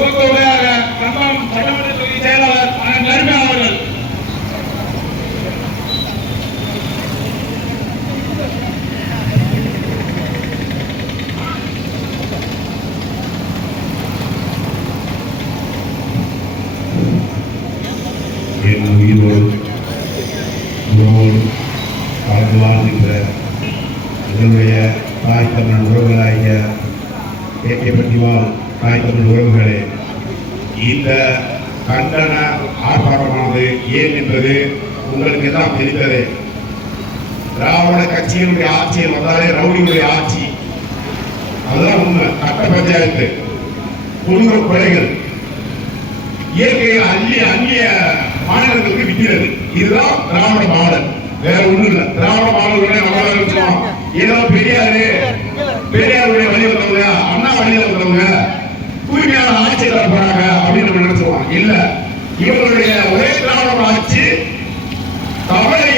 துவக்க உரையாக கம்பம் சட்டமன்ற தொகுதி செயலாளர் அண்ணன் கருமையான் அவர்கள் என் உயிரோடு உறவோடு கலந்து வாழ்கின்ற எங்களுடைய தாய் தமிழ் உறவுகளாகிய ஏகே பட்டிவால் தாய் தமிழ் உறவுகளே இந்த கண்டன ஆர்ப்பாட்டமானது ஏன் என்பது உங்களுக்கு எல்லாம் தெரிந்தது. திராவிட கட்சியினுடைய ஆட்சியில் வந்தாலே ரவுடியுடைய ஆட்சி. அதுதான் உண்மை. கட்ட பஞ்சாயத்து. குடும்ப கொலைகள். இயற்கையை அள்ளி அந்நிய மாநிலங்களுக்கு விற்கிறது இதுதான் திராவிட மாடல். வேற ஒண்ணும் இல்ல. திராவிட மாடல் உடனே நம்மளால வச்சுக்கோம் ஏதோ பெரியாரு பெரியாருடைய வழி வந்தவங்க அண்ணா வழியில வந்தவங்க தூய்மையான ஆட்சியில் போறாங்க. அப்படின்னு இல்ல இவங்களுடைய ஒரே திராவிட ஆட்சி தமிழக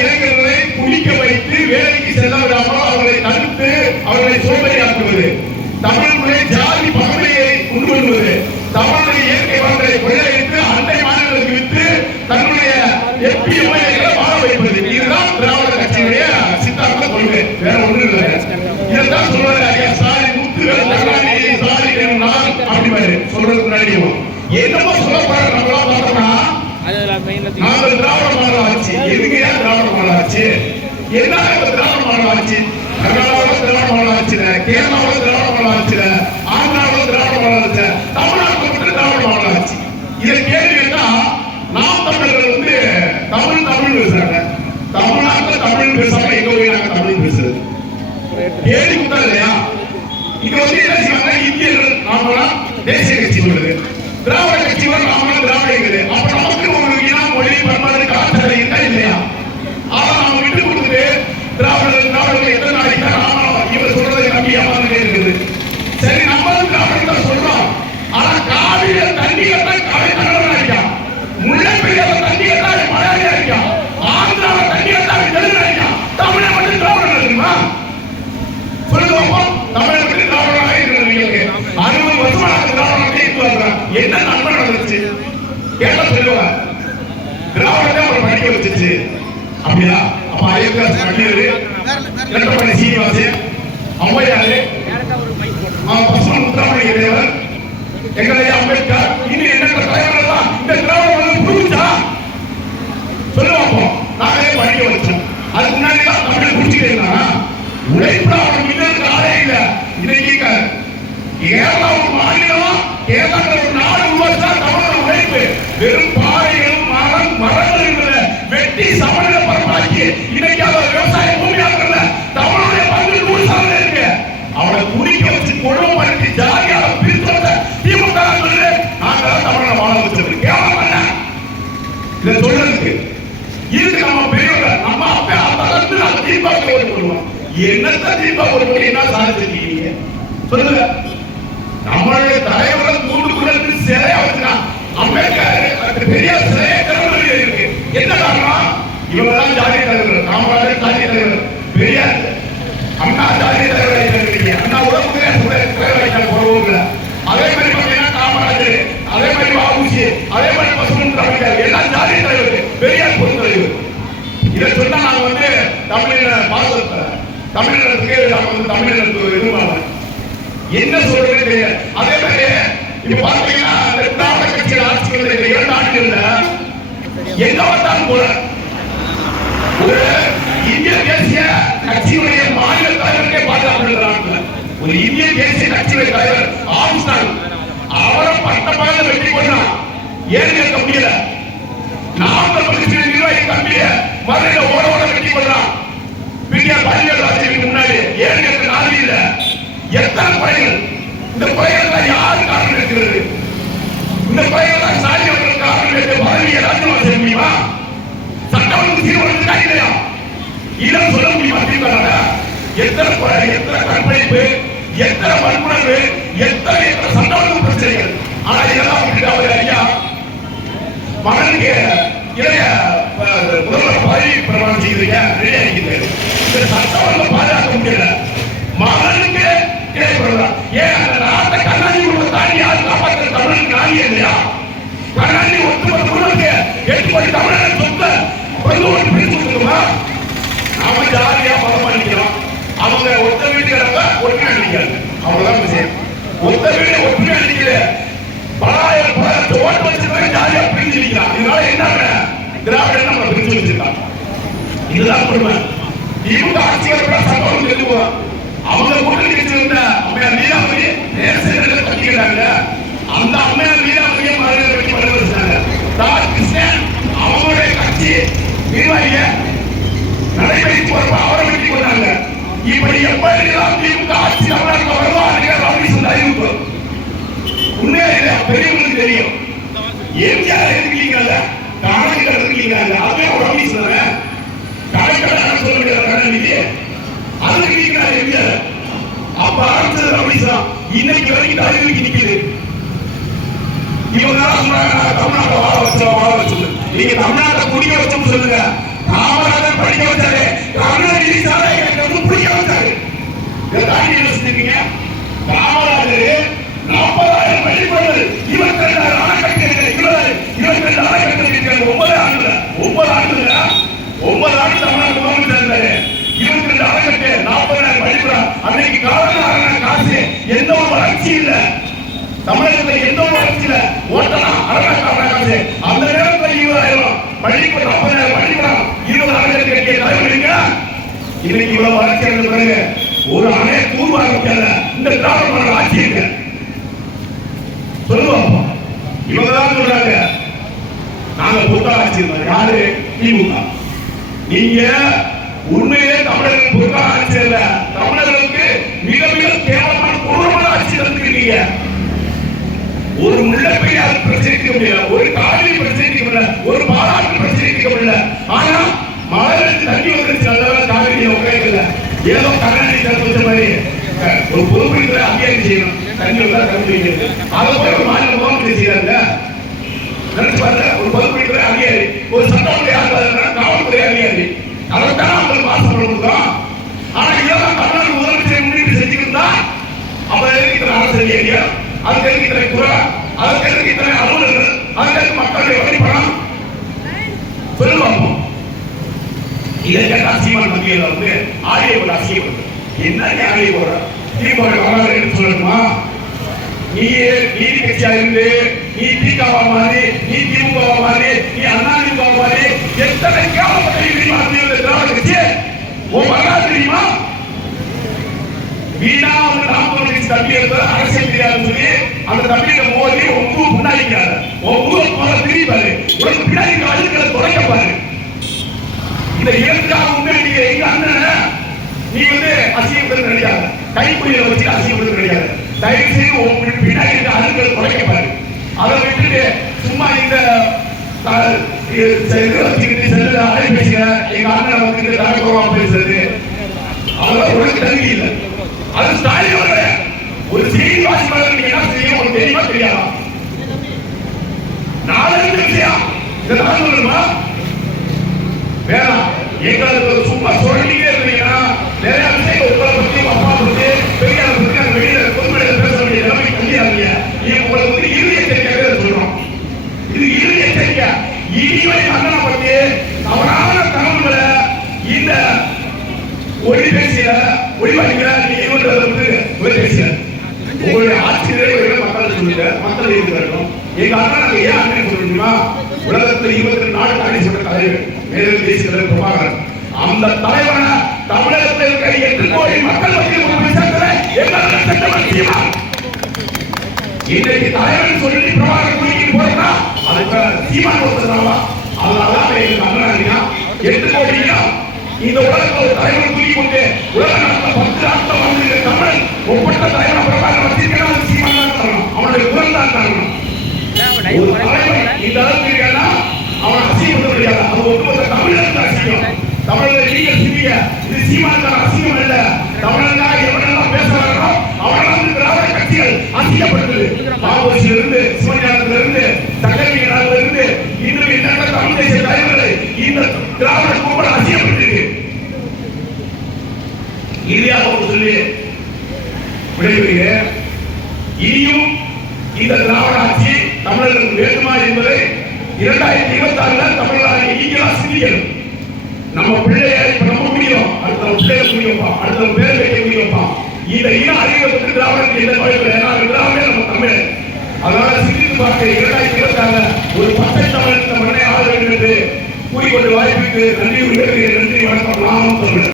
நாங்கள் திராவிட மாடல் ஆட்சி. எதுக்கு ஏன் திராவிட மாடல் ஆட்சி? என்ன திராவிட மாடல் ஆட்சி? கர்நாடகாவில் திராவிட மாடல் ஆட்சியில கேரளாவில் திராவிட மாடல் ஆட்சியில ஆந்திராவில் திராவிட மாடல் ஆட்சி தமிழ்நாட்டில் மட்டும் திராவிட மாடல் ஆட்சி. இதை கேள்வி கேட்டா நாம் தமிழர்கள் வந்து தமிழ் தமிழ் பேசுறாங்க. தமிழ்நாட்டில் தமிழ் பேசாம எங்க போய் நாங்க தமிழ் பேசுறது? கேள்வி குத்தா இல்லையா? இங்க வந்து என்ன செய்வாங்க? இந்தியர்கள் நாமெல்லாம் தேசிய கட்சி உள்ளது திராவிட காவிரியில தண்ணி அடிக்கான் முல்லை பெரியால மலையாளி அடிக்கான் தெலுங்கு அடிக்கான் தமிழை மட்டும் திராவிடம் இருக்குமா சொல்லுங்க பாப்போம். தமிழகத்தில் திராவிடராக இருக்கிறவங்களுக்கு அறுபது வருஷமா நாங்க திராவிடராக இருந்து வர்றோம். என்ன நன்மை நடந்துச்சு கேட்டா சொல்லுவா திராவிடத்தை அவர் படிக்க வச்சிச்சு. அப்படியா? அப்ப ஐயங்கார் கண்ணீர் எடப்பாடி சீனிவாசன் ஔவையாரு பசுமன் முத்துராமலிங்க தேவர் எங்களை அம்பேத்கர் இனி எண்ணற்ற தலைவர்கள் இந்த திராவிடம் புரிஞ்சா சொல்லுவோம் நாங்களே படிக்க வச்சோம் என்னத்தை தீபாவளி போட்டு என்ன சாதிச்சிருக்கீங்க சொல்லுங்க. நம்மளுடைய தலைவர்கள் கூண்டுக்குள்ள சிலையா வச்சுக்கலாம் அம்பேத்கர் அதுக்கு பெரிய சிலையை திறமையில் இருக்கு என்ன காரணம்? இவங்கெல்லாம் ஜாதி தலைவர்கள். காமராஜர் ஜாதி தலைவர். பெரியார் அண்ணா ஜாதி தலைவர் இருக்கிறீங்க அண்ணா உடம்புக்கு தலைவராக போடுவோம் அதே மாதிரி பார்த்தீங்கன்னா காமராஜர் அதே மாதிரி வாபுசி அதே மாதிரி பசுமன் தமிழர் எல்லாம் ஜாதி தலைவர். பெரியார் பொது தலைவர். இதை சொன்னா நாங்க வந்து தமிழ பாரதத்துல தமிழர்களுக்கு நம்ம வந்து தமிழர்களுக்கு எதிர்பார்க்கிறோம் என்ன சொல்றது தெரியாது. அதே மாதிரி இப்ப பாத்தீங்கன்னா திராவிட கட்சியில் ஆட்சி வந்த இந்த இரண்டு ஆண்டுகள்ல எங்க வந்தாலும் ஒரு இந்திய தேசிய கட்சியுடைய மாநில தலைவருக்கே பாதுகாப்பு ஒரு இந்திய தேசிய கட்சியுடைய தலைவர் ஆம்ஸ்டாங் அவரை பட்ட பகல வெற்றி கொண்டான் ஏன் கேட்க முடியல. நாமக்கல் நிர்வாகி தம்பிய மதுரையில ஓட பின்னர் பள்ளிகள் ராஜ்யத்துக்கு முன்னாடி ஏன் கேட்க நாதி இல்ல? எத்தனை குறைகள் இந்த குறைகள் யார் காரணம் இருக்கிறது இந்த குறைகள் சாதியவர்கள் காரணம் இருக்க பதவியை ராஜ்யமா செய்ய முடியுமா? சட்டம் தீர்மானம் இல்லையா? இதை சொல்ல முடியுமா தீர்மானம் எத்தனை கொலை எத்தனை கற்பழிப்பு? எத்தனை வன்புணர்வு? எத்தனை எத்தனை சட்டமன்ற பிரச்சனைகள்? ஆனா இதெல்லாம் விட்டுட்டு அவர் ஐயா மகனுக்கு இளைய பிரமாணம் செய்கிறீங்க ரெடி ஆகிக்கிறது இந்த சட்டம் வந்து பாதுகாக்க முடியல. மகனுக்கு இடைப்படுறா ஏன் அந்த நாட்டை கண்ணாடி உள்ள தாண்டி யாரு காப்பாற்ற தமிழுக்கு நாங்க இல்லையா? கருணாநிதி ஒட்டுமொத்த குடும்பத்தை எட்டு கோடி தமிழன் சொந்த பங்கு பிரித்து கொடுக்கணுமா? நாம ஜாலியா பலம் அவங்க ஒத்த வீட்டுக்காரங்க ஒற்றுமை அடிக்கிறாங்க. அவ்வளவுதான் விஷயம். ஒத்த வீடு ஒற்றுமை அடிக்கல பலாயிரம் பலாயிரத்து ஓட்டு வச்சிருக்காங்க ஜாலியா பிரிஞ்சு நிற்கிறான் இதனால என்ன திராவிடன் நம்ம பிரிஞ்சு வச்சிருக்கான் இதுதான் உண்மை. திமுக ஆட்சியாளர்களா சம்பவம் எழுதுவோம் அவங்க கூட்டணி வச்சிருந்த அம்மையார் நீலாவதி நேரத்தில் கட்டிக்கிறாங்க அந்த அம்மையார் நீலாவதியை மறுநாள் வெட்டி மறு தார் கிருஷ்ணன் அவங்களுடைய கட்சி நிர்வாகிய நடைபெற்று போறப்ப அவரை வெட்டி கொண்டாங்க இப்படி எப்படியெல்லாம் திமுக ஆட்சி தமிழ்நாட்டில் வருதோ அதுக்கு ரவுடி அறிவிப்பு உண்மையா பெரியவங்களுக்கு தெரியும். எம்ஜிஆர் இருக்கீங்கல்ல காரணங்கள் இருக்கீங்கல்ல அதுவே ஒரு ரவுடி சொன்னேன் கணக்கெல்லாம் சொல்ல முடியாது கருணாநிதி அதுக்கு நீங்க அப்ப ஆரம்பிச்சது ரவுடி இன்னைக்கு வரைக்கும் தலைவிக்கு நிக்குது. இவங்க தான் சொன்னாங்க தமிழ்நாட்டை வாழ வச்சோம் வாழ வச்சோம் நீங்க தமிழ்நாட்டை குடிக்க வச்சோம்னு சொல்லுங்க. காமராஜர் படிக்க வச்சாரு. கருணாநிதி வளர்ச்சி இல்ல தமிழகத்துல எந்த ஒரு வளர்ச்சி இல்ல ஓட்டலாம். அரணக்காரன அந்த நேரத்தில் இருபதாயிரம் பள்ளிக்கூடம் ஐம்பதாயிரம் பள்ளிக்கூடம் இருபது ஆயிரம் கட்டிய தலைவருங்க இன்னைக்கு இவ்வளவு வளர்ச்சி அடைந்த பிறகு ஒரு அணைய தூர்வாக முடியாத இந்த திராவிட ஆட்சி இருக்கு சொல்லுவோம் இவங்க தான் சொல்றாங்க. நாங்க பொருத்தா ஆட்சி இருந்தோம் யாரு? திமுக. நீங்க உண்மையிலே தமிழர்கள் பொருத்தா ஆட்சி இல்ல தமிழக மிக மிக கேவலமான கொடூரமான ஆட்சி நடத்திருக்கீங்க ஒரு முள்ளப்பையால் பிரச்சனைக்க முடியல. ஒரு காவிரி பிரச்சனைக்க முடியல. ஒரு பாலாற்று பிரச்சனைக்க முடியல. ஆனா மாநிலத்தில் தண்ணி வந்துருச்சு நல்ல காவிரி உட்காந்துல ஏதோ கண்ணாடி தடுப்பு மாதிரி ஒரு பொதுப்பணித்துறை அபியாசம் செய்யணும். தண்ணி வந்தா தடுத்து வைக்கிறது. அதை போய் ஒரு மாநில முதலமைச்சர் செய்யறாங்க நினைச்சு பார்த்தா ஒரு பொதுப்பணித்துறை அதிகாரி ஒரு சட்டத்துறை ஆட்கள் காவல்துறை அதிகாரி அதற்கான அவங்களுக்கு மாசம் கொடுத்தோம் ஆனா இதெல்லாம் தமிழ்நாடு முதலமைச்சர் முன்னிட்டு செஞ்சுக்கிட்டா அப்ப எதுக்கு இத்தனை அரசு இத்தனை குரா அதுக்கு இத்தனை அலுவலர்கள் அதுக்கு எதுக்கு மக்களுடைய வரி பணம் சொல்லுவாங்க இதை கேட்டா சீமான் மத்தியில் வந்து ஆடியோ போட அசியம் என்ன ஆடியோ போடுற? திமுக வரலாறு எடுத்து சொல்லணுமா நீயே நீதி கட்சியா இருந்து நீ திமுக மாதிரி நீ திமுக மாதிரி நீ அண்ணா திமுக மாதிரி எத்தனை கேவலப்பட்ட தெரியுமா? திராவிட கட்சி. உன் வரலாறு தெரியுமா? வீணா தம்பி எடுத்து அரசியல் தெரியாதுன்னு சொல்லி அந்த தம்பியிட்ட மோதி ஒப்பு முன்னாடிக்காரு ஒவ்வொரு போல திரிப்பாரு உனக்கு பின்னாடி அழுக்களை குறைக்க பாரு இந்த இரண்டாம் நீங்க எங்க அண்ணன் நீ வந்து அசிங்கப்படுத்த கிடையாது. கைக்குழியில வச்சு அசிங்கப்படுத்த கிடையாது. தயவு செய்து உங்களுக்கு பின்னாடி இருக்க அழுக்கள் குறைக்க பாரு அதை விட்டுட்டு சும்மா இந்த அஹ், இது வச்சுக்கிட்டு செல்ல அலைபேசிய எங்க அண்ணன் வந்து பேசுறது. அதெல்லாம் உனக்கு தகுதி இல்லை. அது ஸ்டாலின் அவர்களே ஒரு செய்தி வாசிப்பாளர் நீங்க என்ன செய்ய உங்களுக்கு தெரியுமா தெரியாதா நாலஞ்சு இல்லையா இதை வேணாம். எங்களுக்கு சும்மா சொல்ல தாண்டி மேலும் தேசிய பிரபாகரன். அந்த தலைவன தமிழகத்தில் இருக்கிற எட்டு கோடி மக்கள் மத்தியில் கொண்டு போய் சேர்க்கிற எங்க அண்ணன் இன்றைக்கு தலைவன் சொல்லி பிரபாகரன் குளிக்கிட்டு போயிருந்தா அதுக்கு சீமான் கொடுத்ததாவா அதனாலதான் எங்களுக்கு அண்ணா எட்டு கோடி இந்த உலகத்தில் ஒரு தலைவன் தூக்கி கொண்டு உலக நாட்டில் பத்து நாட்டில் வந்து தமிழன் ஒப்பட்ட தலைவன் பிரபாகரன் வச்சிருக்கா சீமான் தான் தரணும் அவனுடைய குரல் தான் தரணும் ஒரு தலைவன் இந்த அளவுக்கு இருக்கானா அவன் அசிங்கப்படுத்த முடியாது அது ஒட்டுமொத்த தமிழருக்கு அசிங்கம் தமிழர்கள் நீங்கள் சிந்திய இது சீமான் அசிங்கம் அல்ல. தமிழனா எவனெல்லாம் பேச பேசுறாரோ அவனெல்லாம் வந்து திராவிட கட்சிகள் அசிங்கப்படுத்துது. மாவோசியில இருந்து சிவஞானத்துல இருந்து சங்கரலிங்கனால இருந்து இன்னும் என்னென்ன தமிழ் தேசிய தலைவர்களை இந்த திராவிட கும்பல் அசிங்கப்பட்டிருக்கு இறுதியாக ஒரு சொல்லி விடைபெறுகிறேன். இனியும் இந்த திராவிட ஆட்சி தமிழர்களுக்கு வேண்டுமா என்பதை இரண்டாயிரத்தி இருபத்தி ஆறுல தமிழ்நாடு நீங்களா சிந்திக்கணும். நம்ம பிள்ளையை நம்ம முடியும் அடுத்த பிள்ளைய முடியும்ப்பா அடுத்த பேர் வைக்க முடியும்ப்பா. இந்த இன அறிவதற்கு திராவிடத்தில் எந்த குறைப்பு ஏன்னா எல்லாமே நம்ம தமிழ். அதனால சிந்தித்து பார்க்க இரண்டாயிரத்தி இருபத்தி ஆறுல ஒரு பட்டை தமிழ் இந்த மண்ணை ஆள வேண்டும் என்று கூறிக்கொண்டு வாய்ப்புக்கு நன்றி உயர்வு நன்றி வணக்கம். நாமும் தமிழர்